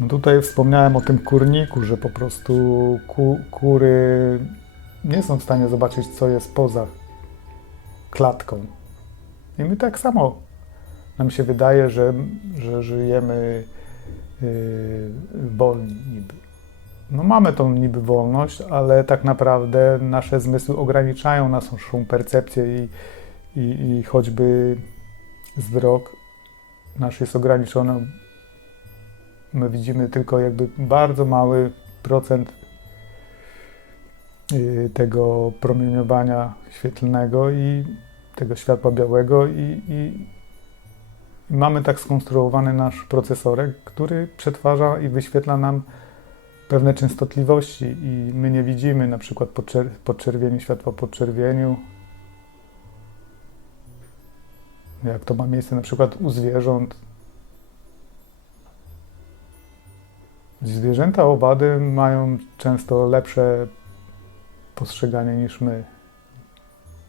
No tutaj wspomniałem o tym kurniku, że po prostu ku, kury nie są w stanie zobaczyć, co jest poza klatką. I my tak samo. Nam się wydaje, że, że żyjemy yy, wolni niby. No mamy tą niby wolność, ale tak naprawdę nasze zmysły ograniczają naszą percepcję i, i, i choćby wzrok nasz jest ograniczony. My widzimy tylko jakby bardzo mały procent y, tego promieniowania świetlnego i tego światła białego i, i mamy tak skonstruowany nasz procesorek, który przetwarza i wyświetla nam pewne częstotliwości i my nie widzimy na przykład podczer- podczerwieni światła podczerwieniu, jak to ma miejsce na przykład u zwierząt. Zwierzęta owady mają często lepsze postrzeganie niż my,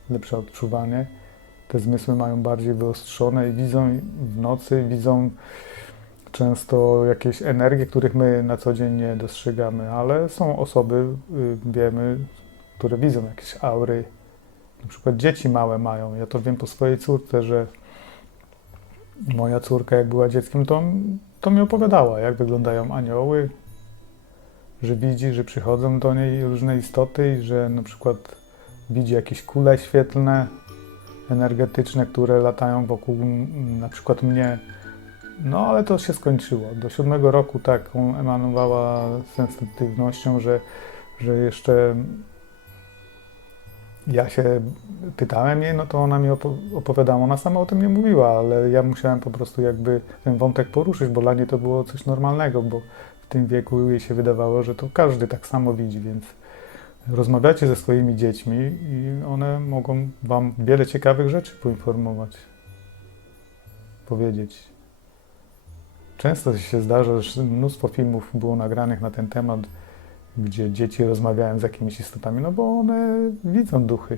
lepsze odczuwanie. Te zmysły mają bardziej wyostrzone i widzą w nocy, widzą często jakieś energie, których my na co dzień nie dostrzegamy, ale są osoby, y, wiemy, które widzą jakieś aury. Na przykład dzieci małe mają. Ja to wiem po swojej córce, że moja córka, jak była dzieckiem, to, to mi opowiadała, jak wyglądają anioły, że widzi, że przychodzą do niej różne istoty i że na przykład widzi jakieś kule świetlne, energetyczne, które latają wokół mm, na przykład mnie. No ale to się skończyło. Do siódmego roku taką emanowała sensitywnością, że, że jeszcze ja się pytałem jej, no to ona mi opo- opowiadała. Ona sama o tym nie mówiła, ale ja musiałem po prostu jakby ten wątek poruszyć, bo dla niej to było coś normalnego, bo w tym wieku jej się wydawało, że to każdy tak samo widzi, więc rozmawiacie ze swoimi dziećmi i one mogą wam wiele ciekawych rzeczy poinformować, powiedzieć. Często się zdarza, że mnóstwo filmów było nagranych na ten temat, gdzie dzieci rozmawiają z jakimiś istotami, no bo one widzą duchy.